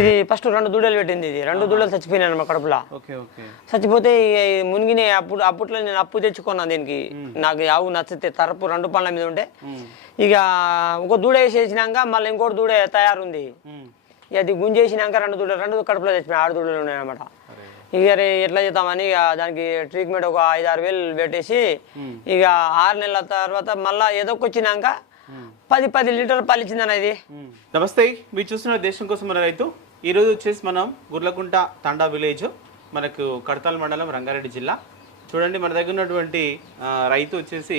ఇది ఫస్ట్ రెండు దూడలు పెట్టింది ఇది. రెండు దూడలు చచ్చిపోయినాయి మా కడుపులో. చచ్చిపోతే మునిగినే అప్పుడు అప్పట్లో నేను అప్పు తెచ్చుకున్నా దీనికి. నాకు ఆవు నచ్చితే తరపు రెండు పళ్ళ మీద ఉంటే. ఇక ఒక దూడ వేసేసినాక మళ్ళీ ఇంకోటి దూడ తయారుంది. ఇక అది గుంజేసినాక రెండు దూడలు రెండు కడుపులో చచ్చిపోయి ఆరు దూడలు ఉన్నాయన్నమాట ఇక ఎట్లా చేద్దామని ఇక దానికి ట్రీట్మెంట్ ఒక ఐదు ఆరు వేలు పెట్టేసి ఇక ఆరు నెలల తర్వాత మళ్ళీ ఏదో వచ్చినాక పది పది లీటర్లు పాలు ఇచ్చిందన్న ఇది. మ్మ్. నమస్తే మీరు చూస్తున్న దేశం కోసం రైతు ఈరోజు వచ్చేసి మనం గుర్లకుంట తండా విలేజ్ మనకు కడతాల్ మండలం రంగారెడ్డి జిల్లా. చూడండి మన దగ్గర ఉన్నటువంటి రైతు వచ్చేసి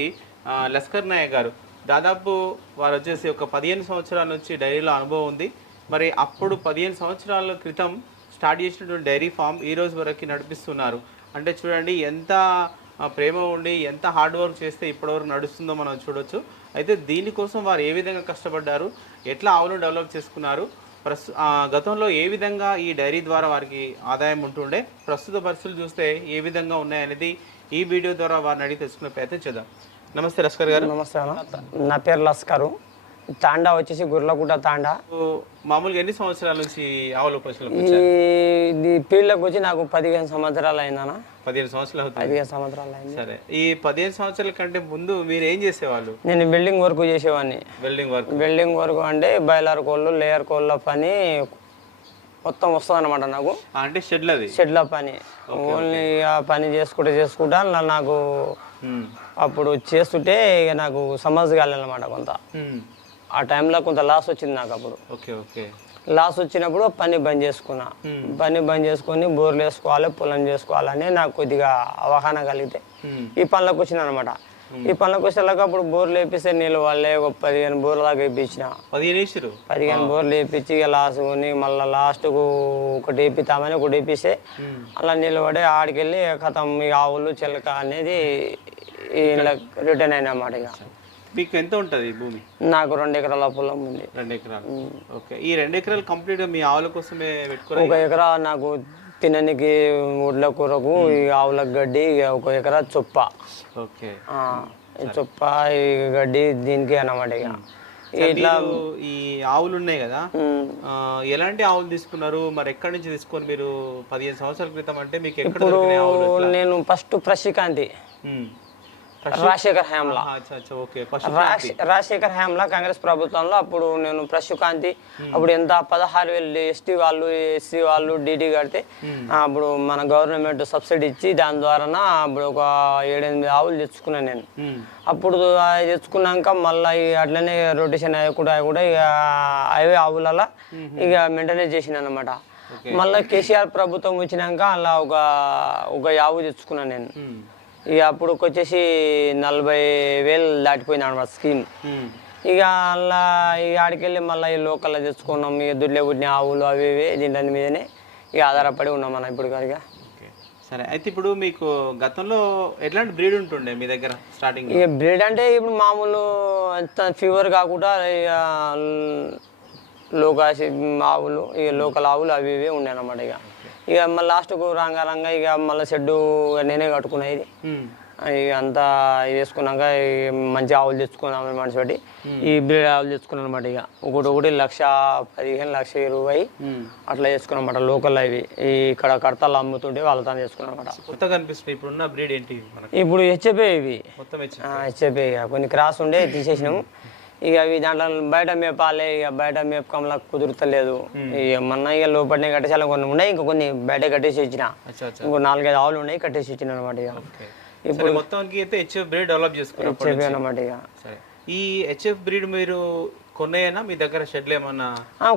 లస్కర్ నాయక్ గారు. దాదాపు వారు వచ్చేసి ఒక పదిహేను సంవత్సరాల నుంచి డైరీలో అనుభవం ఉంది. మరి అప్పుడు పదిహేను సంవత్సరాల క్రితం స్టార్ట్ చేసినటువంటి డైరీ ఫామ్ ఈ రోజు వరకు నడిపిస్తున్నారు. అంటే చూడండి ఎంత ప్రేమ ఉండి ఎంత హార్డ్ వర్క్ చేస్తే ఇప్పటివరకు నడుస్తుందో మనం చూడొచ్చు. అయితే దీనికోసం వారు ఏ విధంగా కష్టపడ్డారు? ఎట్లా ఆవులను డెవలప్ చేసుకున్నారు? ప్రస్తు ఆ, గతంలో ఏ విధంగా ఈ డైరీ ద్వారా వారికి ఆదాయం ఉంటుండే ప్రస్తుత పరిస్థితులు చూస్తే ఏ విధంగా ఉన్నాయనేది ఈ వీడియో ద్వారా వారిని అడిగి తెలుసుకునే ప్రయత్నం చేద్దాం. నమస్తే లస్కర్ గారు. నమస్తే నా పేరు లస్కరు. తాండా వచ్చేసి గుర్లకుంట తాండా. మామూలుగా ఎన్ని సంవత్సరాల నుంచి ఆవుల ఈ ఇది ఫీల్డ్లోకి వచ్చి నాకు పదిహేను సంవత్సరాలు అయిందన్న పదిహేను సంవత్సరాలు పదిహేను సంవత్సరాలు అయింది. సరే. ఈ పదిహేను సంవత్సరాల కంటే ముందు మీరు ఏం చేసేవాళ్ళు? నేను బిల్డింగ్ వర్క్ చేసేవాడిని. Welding work. బిల్డింగ్ వర్క్ అంటే బాయిలర్ కోళ్ళు లేయర్ కోళ్ళ పని మొత్తం వస్తుంది అనమాట నాకు అంటే షెడ్లది షెడ్ల పని. ఓన్లీ ఆ పని చేసుకుంటూ చేసుకుంటా నాకు. అప్పుడు చేస్తుంటే ఇక నాకు సమజ్ కాలేదన్నమాట కొంత. ఆ టైంలో కొంత లాస్ వచ్చింది నాకు అప్పుడు. Okay okay. లాస్ వచ్చినప్పుడు పని బంద్ చేసుకున్నా. పని బంద్ చేసుకొని బోర్లు వేసుకోవాలి పొలం చేసుకోవాలని నాకు కొద్దిగా అవగాహన కలిగితే. ఉమ్. ఈ పనులకు వచ్చిన అనమాట. ఈ పనులకు వచ్చేలాగా అప్పుడు బోర్లు వేపిస్తే నీళ్ళు వాళ్ళే ఒక పదిహేను బోర్ల దాకా వేయించిన పదిహేను పదిహేను బోర్లు వేయించి ఇక లాస్ కొని మళ్ళీ లాస్ట్కు ఒకటి వేపిస్తామని ఒకటి వేపిస్తే అలా నిలబడి ఆడికెళ్ళి కథం ఈ ఆవులు చిలక అనేది రిటర్న్ అయిన అన్నమాట ఇక. మీకు ఎంత ఉంటుంది భూమి? నాకు రెండు ఎకరాల పొలం ఉంది. రెండు ఎకరాలు. ఓకే. ఈ రెండు ఎకరాలు కంప్లీట్ మీ ఆవుల కోసమే పెట్టుకోరా ఒక ఎకరా నాకు తిననికి ఉడ్ల కూరకు ఈ ఆవుల గడ్డి ఒక ఎకరా చొప్ప. ఓకే. చొప్ప ఈ గడ్డి దీనికి అన్నమాట ఇక. ఇట్లా ఈ ఆవులు ఉన్నాయి కదా? ఎలాంటి ఆవులు తీసుకున్నారు? మరి ఎక్కడి నుంచి తీసుకొని మీరు పదిహేను సంవత్సరాల క్రితం అంటే మీకు ఎక్కడ నేను ఫస్ట్ ప్రశికాంతి. రాజశేఖర్ రాజ్- రాజశేఖర్ హయాంలా కాంగ్రెస్ ప్రభుత్వంలో అప్పుడు నేను ప్రశుకాంతి అప్పుడు ఎంత పదహారు వేలు ఎస్టీ వాళ్ళు ఎస్సీ వాళ్ళు డీటీ కడితే అప్పుడు మన గవర్నమెంట్ సబ్సిడీ ఇచ్చి దాని ద్వారా అప్పుడు ఒక ఏడెనిమిది ఆవులు తెచ్చుకున్నాను నేను. అప్పుడు తెచ్చుకున్నాక మళ్ళీ అట్లనే రొటేషన్ అవి కూడా కూడా ఇక అవే ఆవులలో ఇక మెయింటెనెన్స్ చేసిన అనమాట మళ్ళీ కేసీఆర్ ప్రభుత్వం వచ్చినాక అలా ఒక ఒక ఆవు తెచ్చుకున్నాను నేను. ఇక అప్పుడు వచ్చేసి నలభై వేలు దాటిపోయింది అనమాట స్కీమ్. ఇక అలా ఇక ఆడికెళ్ళి మళ్ళీ ఈ లోకల్లో తెచ్చుకున్నాం. ఇక దుడ్లే పుట్టిన ఆవులు అవి ఇవి దీని మీదనే ఇక ఆధారపడి ఉన్నాం మనం ఇప్పుడు కనుక. సరే అయితే ఇప్పుడు మీకు గతంలో ఎట్లాంటి బ్రీడ్ ఉంటుండే మీ దగ్గర స్టార్టింగ్ ఇక బ్రీడ్ అంటే ఇప్పుడు మామూలు అంత ఫీవర్ కాకుండా ఇక లోకాసి ఆవులు ఇక లోకల్ ఆవులు అవి ఇవి ఉండే అన్నమాట ఇక. ఇక మళ్ళీ లాస్ట్కు రాంగా రాంగా ఇక మళ్ళీ షెడ్డు నేనే కట్టుకునేది ఇక అంతా ఇది వేసుకున్నాక మంచి ఆవులు తెచ్చుకున్నాం బట్టి ఈ బ్రీడ్ ఆవులు తెచ్చుకున్నాం అనమాట ఇక. ఒకటి ఒకటి లక్ష పదిహేను లక్ష ఇరవై అట్లా చేసుకున్నాం అనమాట లోకల్ అవి. ఈ ఇక్కడ కడతాలు అమ్ముతుంటే వాళ్ళతో చేసుకున్నాం అనమాట కొత్తగా అనిపిస్తుంది ఇప్పుడున్న బ్రీడ్ ఏంటి ఇప్పుడు హెచ్ఎపే ఇవి. మొత్తం హెచ్ఎపే కొన్ని క్రాస్ ఉండే తీసేసినాము. ఇక అవి దాంట్లో బయట మేపాలి ఇక బయట మేపకంలా కుదురుతలేదు. ఇక మొన్న ఇక లోపలనే కట్టేసాలి కొన్ని ఉన్నాయి ఇంకా కొన్ని బయట కట్టేసి ఇచ్చిన. ఇంకో నాలుగైదు ఆవులు ఉన్నాయి కట్టేసి ఇచ్చిన అనమాట ఇక. ఇప్పుడు మొత్తానికి అయితే హెచ్ఎఫ్ బ్రీడ్ డెవలప్. అనమాట ఇక. ఈ హెచ్ఎఫ్ బ్రీడ్ మీరు కొన్నాయేనా? మీ దగ్గర షెడ్లు ఏమన్నా?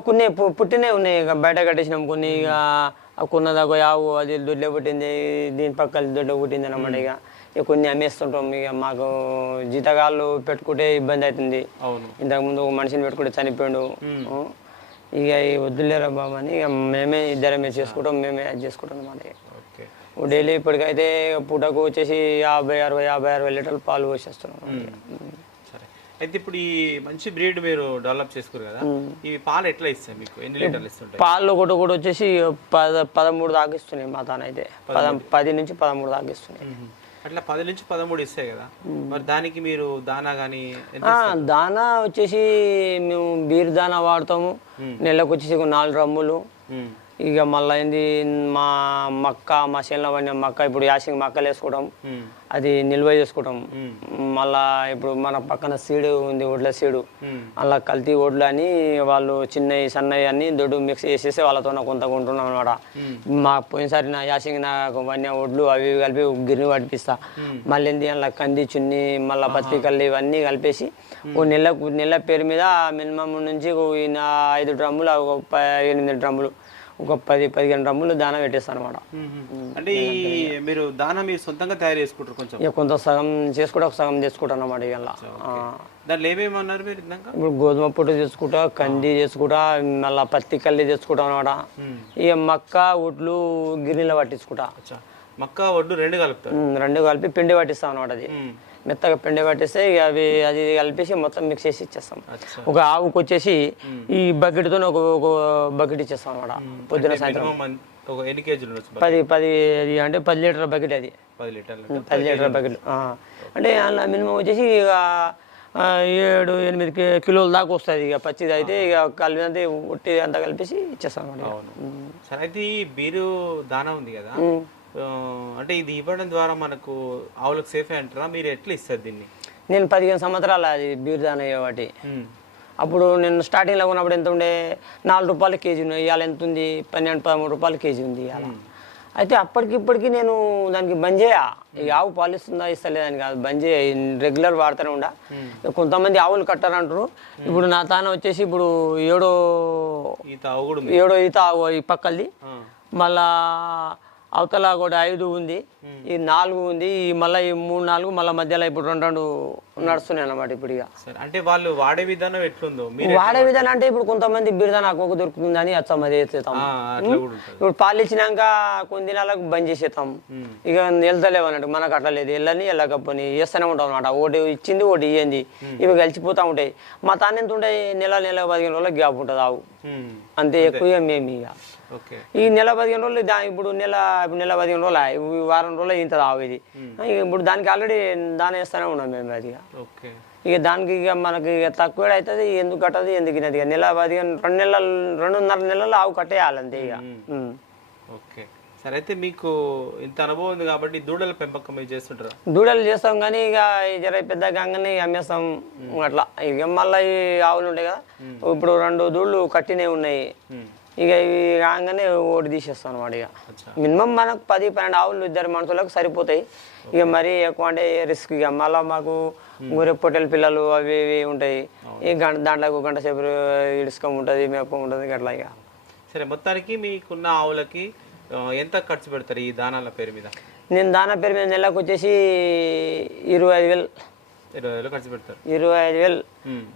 కొన్ని పు- పుట్టినవి ఉన్నాయి ఇక. బయట కట్టేసినాం కొన్ని ఇక కొన్నదాకా యావు అది దొడ్లే పుట్టింది దీని పక్కన దొడ్డ పుట్టింది అనమాట ఇక. ఇక కొన్ని అమ్మేస్తుంటాం. ఇక మాకు జీతగాళ్ళు పెట్టుకుంటే ఇబ్బంది అవుతుంది. అవును. ఇంతకుముందు ఒక మనిషిని పెట్టుకుంటే చనిపోయాడు. ఇక ఈ వద్దులేరా బాబు అని ఇక మేమే ఇద్దరమే చేసుకుంటాం. మేమే అది చేసుకుంటాం అనమాట డైలీ ఇప్పటికైతే పూటకు వచ్చేసి యాభై అరవై యాభై అరవై లీటర్లు పాలు పోసేస్తున్నాం సరే. అయితే ఇప్పుడు ఈ మంచి బ్రీడ్ మీరు డెవలప్ చేసుకురు కదా ఈ పాలు ఎట్లా ఇస్తాయి మీకు? ఎన్ని లీటర్లు ఇస్తుంటాయి? పాలు ఒకటి ఒకటి వచ్చేసి పద పదమూడు దాకా ఇస్తున్నాయి మా తాన అయితే పద పది నుంచి పదమూడు దాకా ఇస్తున్నాయి. అట్లా పది నుంచి పదమూడు ఇస్తాయి కదా. మరి దానికి మీరు దానా కానీ దానా వచ్చేసి మేము బీర్ దానా వాడతాము. నెలకు వచ్చేసి నాలుగు రమ్ములు. ఇక మళ్ళీ ఏంది మా మక్క మా చేనులో పండిన మక్క ఇప్పుడు యాసింగ్ మక్కలు వేసుకోవడం అది నిల్వ చేసుకుంటాం ఉమ్, మళ్ళా ఇప్పుడు మన పక్కన సీడు ఉంది ఒడ్ల సీడు. అలా కల్తీ ఒడ్లు అని వాళ్ళు చిన్నవి సన్నవి అన్ని దొడ్డు మిక్స్ చేసేసి వాళ్ళతో కొంత కొంటున్నాం అనమాట మా పోయినసారి నా యాసింగ్ నాకు వన్య ఒడ్లు అవి కలిపి గిన్నె పడిపిస్తా మళ్ళీ ఏంది అలా కంది చున్ని మళ్ళీ పత్తి కల్లి ఇవన్నీ కలిపేసి ఓ నెలకు నెల పేరు మీద మినిమం నుంచి ఐదు డ్రమ్ములు ఎనిమిది డ్రమ్ములు. ఒక పది పదిహేను డ్రమ్ములు దాన పెట్టేస్తాను అనమాట. అంటే ఈ మీరు దాన మీరు సొంతంగా తయారు చేసుకుంటారు కొంచెం? ఇక కొంత సగం చేసుకుంటా సగం చేసుకుంటాను అనమాట ఇక దాంట్లో ఏమేమన్నారు మీరు ఇప్పుడు గోధుమ పొట్టు తెచ్చుకుంటా కంది తెచ్చుకుంటా మళ్ళీ పత్తి కల్లి తెచ్చుకుంటాం అనమాట ఇక మక్క ఉట్లు గిన్నెలో పట్టించుకుంటా. మక్క వడ్డు రెండు కలుపుతారు. ఉమ్, రెండు కలిపి పిండి పట్టిస్తాం అనమాట అది. మెత్తగా పిండి పట్టిస్తే ఇక అవి అది కలిపేసి మొత్తం మిక్స్ చేసి ఇచ్చేస్తాం. ఒక ఆవుకు వచ్చేసి ఈ బకెట్తో ఒక ఒక బకెట్ ఇచ్చేస్తాం అనమాట పొద్దున సాయంత్రం. పది పది అది అంటే పది లీటర్ బకెట్ అది. పది లీటర్లు లీటర్ బకెట్. అంటే అందులో మినిమం వచ్చేసి ఇక ఏడు ఎనిమిది కిలోల దాకా వస్తుంది ఇక పచ్చిది అయితే ఇక కలిపి ఉట్టి అంతా కలిపేసి ఇచ్చేస్తాం అనమాట సరే అయితే ఈ బీరు దానా ఉంది కదా? అంటే ఇది ఇవ్వడం ద్వారా మనకు ఆవులకు సేఫ్ అంటారా? మీరు ఎట్లా ఇస్తారు దీన్ని? నేను పదిహేను సంవత్సరాలు అది బీర్ దాన వాటి. ఉమ్, అప్పుడు నేను స్టార్టింగ్లో ఉన్నప్పుడు ఎంత ఉండే? నాలుగు రూపాయల కేజీ ఉన్నాయి. ఇవాళ ఎంత ఉంది? పన్నెండు పదమూడు రూపాయల కేజీ ఉంది ఇవాళ. అయితే అప్పటికి ఇప్పటికి నేను దానికి బంద్ చేయ ఈ ఆవు పాలిస్తుందా ఇస్తలేదని కాదు. బంద్ చేయ రెగ్యులర్ వాడుతూనే ఉండా. కొంతమంది ఆవులు కట్టారంటారు. ఇప్పుడు నా తాన వచ్చేసి ఇప్పుడు ఏడో. ఏడో ఈత ఆవు ఈ పక్కలది. ఆ, మళ్ళా అవతల కూడా ఐదు ఉంది. ఈ నాలుగు ఉంది. ఈ మళ్ళీ ఈ మూడు నాలుగు మళ్ళీ మధ్యలో ఇప్పుడు రెండు రెండు నడుస్తున్నాయి అన్నమాట ఇప్పుడు ఇక. అంటే వాళ్ళు వాడే విధానం ఎట్లుందో? వాడే విధానం అంటే ఇప్పుడు కొంతమంది బిడద నాకు ఒక దొరుకుతుందని అచ్చం అది ఉంటుంది. ఇప్పుడు పాలు ఇచ్చినాక కొన్ని దినాలకు బంద్ చేసేస్తాం. ఇక వెళ్తలేవు అన్నట్టు. మనకు అట్లా లేదు. వెళ్ళని వెళ్ళకపోని వేస్తూనే ఉంటాం అనమాట ఒకటి ఇచ్చింది ఒకటి ఇయ్యంది. ఇవి కలిసిపోతూ ఉంటాయి. మా తాను ఎంత ఉంటాయి నెల నెల పదిహేను రోజులకు గ్యాప్ ఉంటుంది ఆవు. అంతే ఎక్కువ మేము ఇక. ఈ నెల పదిహేను రోజులు దా ఇప్పుడు నెల నెల పదిహేను రోజులు? వారం రోజులు ఇంత ఆవు ఇది. ఇప్పుడు దానికి ఆల్రెడీ దాని వేస్తూనే ఉన్నాం మేము అది ఇక. దానికి ఇక మనకి తక్కువ అవుతుంది ఎందుకు కట్టదు ఎందుకు ఇక నెల పదిహేను రెండు నెలలు రెండున్నర నెలలు ఆవు కట్టేయాలి అంతే ఇక. ఓకే. సరే అయితే మీకు ఇంత అనుభవం ఉంది కాబట్టి దూడల పెంపకం మీరు చేస్తుంటారా? దూడలు చేస్తాం కానీ ఇక జర పెద్ద గంగని అమ్మేస్తాం. అట్లా. ఇక మళ్ళీ ఆవులు ఉంటాయి కదా. ఇప్పుడు రెండు దూళ్ళు కట్టినవి ఉన్నాయి. ఇక ఇవి రాగానే ఓడి తీసేస్తాం అనమాట ఇక. మినిమం మనకు పది పన్నెండు ఆవులు ఇద్దరు మనుషులకు సరిపోతాయి. ఇక మరీ ఎక్కువ అంటే రిస్క్ ఇక. మళ్ళీ మాకు ఊరే పొట్టెల పిల్లలు అవి ఇవి ఉంటాయి. ఈ గంట దాంట్లో గంట సేపు ఇడుసుకం ఉంటుంది మేపం ఉంటుంది అట్లా ఇక. సరే మొత్తానికి మీకున్న ఆవులకి ఎంత ఖర్చు పెడతారు ఈ దానాల పేరు మీద? నేను దానా పేరు మీద నెలకు వచ్చేసి ఇరవై ఐదు వేలు. ఇరవై ఐదు వేలు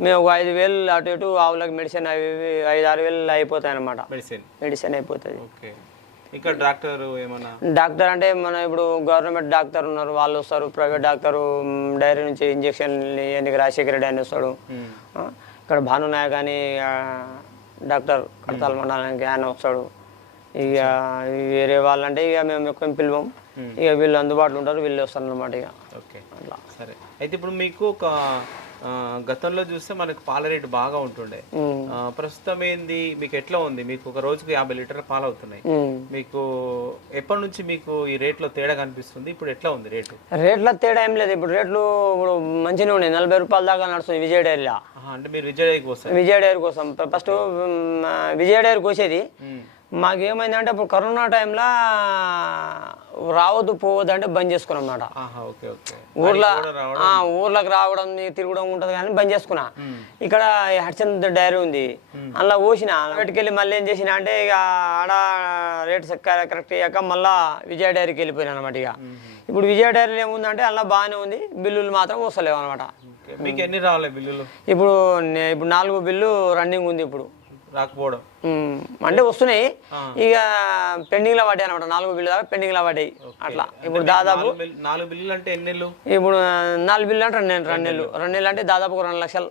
మేము ఒక ఐదు వేలు అటు ఇటు ఆవులకు మెడిసిన్ అవి ఐదు ఆరు వేలు అయిపోతాయి అన్నమాట మెడిసిన్ అయిపోతుంది. ఇంకా డాక్టర్ ఏమన్నా? డాక్టర్ అంటే మన ఇప్పుడు గవర్నమెంట్ డాక్టర్ ఉన్నారు వాళ్ళు వస్తారు ప్రైవేట్ డాక్టర్ డైరీ నుంచి ఇంజక్షన్ ఎన్నిక రాజశేఖర రెడ్డి అని వస్తాడు. ఇక్కడ భాను నాయక్ అని డాక్టర్ కడతాల మండలానికి ఆయన వస్తాడు. ఇక వేరే వాళ్ళంటే ఇక మేము ఎక్కువ పిలవం. ఇక వీళ్ళు అందుబాటులో ఉంటారు వీళ్ళు వస్తారు అనమాట ఇక. ఓకే. సరే. అయితే ఇప్పుడు మీకు ఒక గతంలో చూస్తే మనకు పాల రేటు బాగా ఉంటుండే. ఆ, ప్రస్తుతం ఏంది మీకు ఎట్లా ఉంది? మీకు ఒక రోజుకు యాభై లీటర్ల పాలు అవుతున్నాయి. ఉమ్. మీకు ఎప్పటి నుంచి మీకు ఈ రేట్లో తేడా కనిపిస్తుంది? ఇప్పుడు ఎట్లా ఉంది రేటు? రేట్ల తేడా ఏం లేదు. ఇప్పుడు రేట్లు ఇప్పుడు మంచిగా ఉన్నాయి. నలభై రూపాయల దాకా నడుస్తుంది విజయ డైరీలో. అంటే మీరు విజయకి వస్తారు. విజయ డైరీ కోసం. ఫస్ట్ విజయ డైరీ కోసేది మాకేమైందంటే అప్పుడు కరోనా టైంలో రావద్దు పోవద్దు అంటే బంద్ చేసుకున్నాం ఓకే ఊర్లో ఊర్లోకి రావడం తిరగడం ఉంటుంది కానీ బంద్ చేసుకున్నా. ఇక్కడ హడ్సన్ డైరీ ఉంది. అందులో పోసిన. బయటకెళ్ళి మళ్ళీ ఏం చేసిన అంటే ఇక ఆడ రేట్ కరెక్ట్ అయ్యాక మళ్ళా విజయ డైరీకి వెళ్ళిపోయినా అనమాట ఇక. ఇప్పుడు విజయ డైరీలో ఏముందంటే అందులో బాగానే ఉంది. బిల్లులు మాత్రం వస్తలేవు అనమాట. మీకు ఎన్ని రావాలి బిల్లులు? ఇప్పుడు ఇప్పుడు నాలుగు బిల్లు రన్నింగ్ ఉంది ఇప్పుడు. రాకపోవడం. అంటే వస్తున్నాయి. ఇక పెండింగ్లో పడ్డాయి అనమాట నాలుగు బిల్లు దాకా పెండింగ్లో పడ్డాయి అట్లా. ఇప్పుడు దాదాపు నాలుగు బిల్- నాలుగు బిల్లులు అంటే ఎన్ని నెలలు ఇప్పుడు నాలుగు బిల్లు అంటే రెండు రెండు నెలలు. రెండు నెలలు అంటే దాదాపు ఒక రెండు లక్షలు.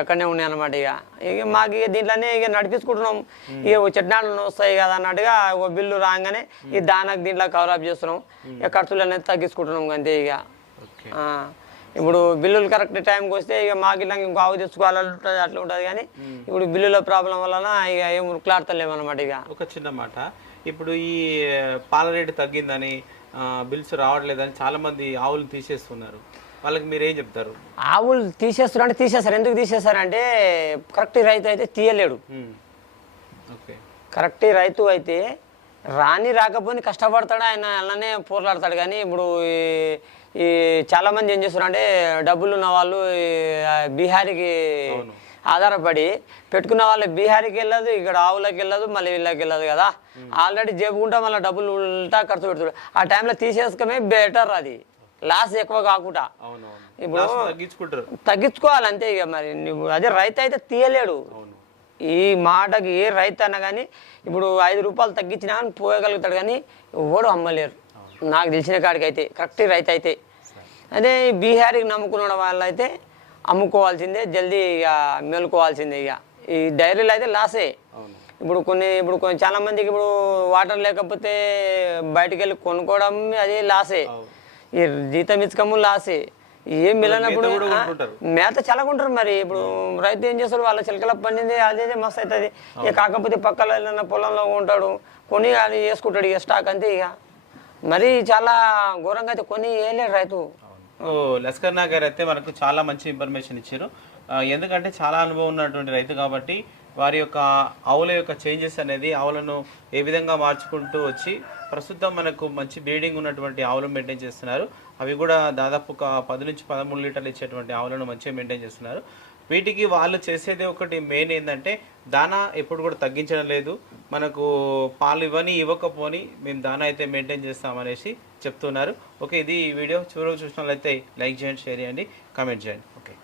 అక్కడనే ఉన్నాయి అనమాట ఇక. ఇక మాకు ఇక దీంట్లోనే ఇక నడిపించుకుంటున్నాం. ఇక చట్నాలు వస్తాయి కదా అన్నట్టుగా ఒక బిల్లు రాగానే ఈ దానికి దీంట్లో కవర్ అప్ చేస్తున్నాం. ఇక ఖర్చులు అనేది తగ్గించుకుంటున్నాం అంతే ఇక. ఇప్పుడు బిల్లులు కరెక్ట్ టైంకి వస్తే ఇక మాకు ఇట్లా ఇంకో ఆవు తెచ్చుకోవాలని ఉంటుంది అట్లా ఉంటుంది కానీ ఇప్పుడు బిల్లుల ప్రాబ్లం వలన ఇక ఏం ఉరుకులాడతలేము అనమాట ఇక. ఒక చిన్న మాట. ఇప్పుడు ఈ పాల రేటు తగ్గిందని బిల్స్ రావట్లేదని చాలా మంది ఆవులు తీసేస్తున్నారు. వాళ్ళకి మీరు ఏం చెప్తారు? ఆవులు తీసేస్తారు అంటే తీసేస్తారు. ఎందుకు తీసేస్తారు అంటే కరెక్ట్ రైతు అయితే తీయలేడు. కరెక్ట్ రైతు అయితే రాని రాకపోని కష్టపడతాడు? ఆయన అలానే పోరాడతాడు. కానీ ఇప్పుడు ఈ- ఈ చాలా మంది ఏం చేస్తారు అంటే డబ్బులు ఉన్న వాళ్ళు బీహారీకి ఆధారపడి పెట్టుకున్న వాళ్ళు బీహారీకి వెళ్ళదు ఇక్కడ ఆవులకి వెళ్ళదు మళ్ళీ వీళ్ళకి వెళ్ళదు కదా. ఆల్రెడీ జేబుకుంటా మళ్ళీ డబ్బులు ఉల్టా ఖర్చు పెడుతాడు ఆ టైంలో తీసేసుకమే బెటర్ అది. లాస్ ఎక్కువ కాకుండా. ఇప్పుడు- తగ్గించుకోవాలి అంతే ఇక మరి. నువ్వు అదే రైతు అయితే తీయలేడు. ఈ మాటకి ఏ రైతు అన్నా కానీ ఇప్పుడు ఐదు రూపాయలు తగ్గించినా కానీ పోయగలుగుతాడు కానీ ఎవడు అమ్మలేరు. నాకు తెలిసిన కాడికి అయితే కరెక్ట్ రైతు అయితే. అదే బీహారీకి నమ్ముకున్న వాళ్ళు అయితే అమ్ముకోవాల్సిందే జల్దీ ఇక మేలుకోవాల్సిందే ఇక. ఈ డైరీలు అయితే లాసే. ఇప్పుడు కొన్ని ఇప్పుడు కొన్ని చాలా మందికి ఇప్పుడు వాటర్ లేకపోతే బయటికి వెళ్ళి కొనుక్కోవడం అది లాసే. ఈ జీతం ఇచ్చకము లాసే. ఏం మిలనప్పుడు. మేత చల్లకుంటారు మరి. ఇప్పుడు రైతు ఏం చేస్తాడు వాళ్ళ చిలకల పండింది అదే మస్తు అవుతుంది ఇక కాకపోతే పక్కన ఏదైనా పొలంలో ఉంటాడు కొని అది వేసుకుంటాడు ఇక స్టాక్ అంతే ఇక. మరి చాలా ఘోరంగా అయితే కొని వేయలేడు రైతు. లస్కర్ నాగ్ గారు అయితే మనకు చాలా మంచి ఇన్ఫర్మేషన్ ఇచ్చారు. ఎందుకంటే చాలా అనుభవం ఉన్నటువంటి రైతు కాబట్టి వారి యొక్క ఆవుల యొక్క చేంజెస్ అనేది ఆవులను ఏ విధంగా మార్చుకుంటూ వచ్చి ప్రస్తుతం మనకు మంచి బ్రీడింగ్ ఉన్నటువంటి ఆవులను మెయింటైన్ చేస్తున్నారు. అవి కూడా దాదాపు ఒక పది నుంచి పదమూడు లీటర్లు ఇచ్చేటువంటి ఆవులను మంచిగా మెయింటైన్ చేస్తున్నారు. వీటికి వాళ్ళు చేసేది ఒకటి మెయిన్ ఏంటంటే దానా ఎప్పుడు కూడా తగ్గించడం లేదు. మనకు పాలు ఇవ్వని ఇవ్వకపోని మేము దానా అయితే మెయింటైన్ చేస్తామనేసి చెప్తున్నారు. ఓకే ఇది ఈ వీడియో. చివరికి చూసిన వాళ్ళైతే లైక్ చేయండి షేర్ చేయండి కామెంట్ చేయండి. ఓకే.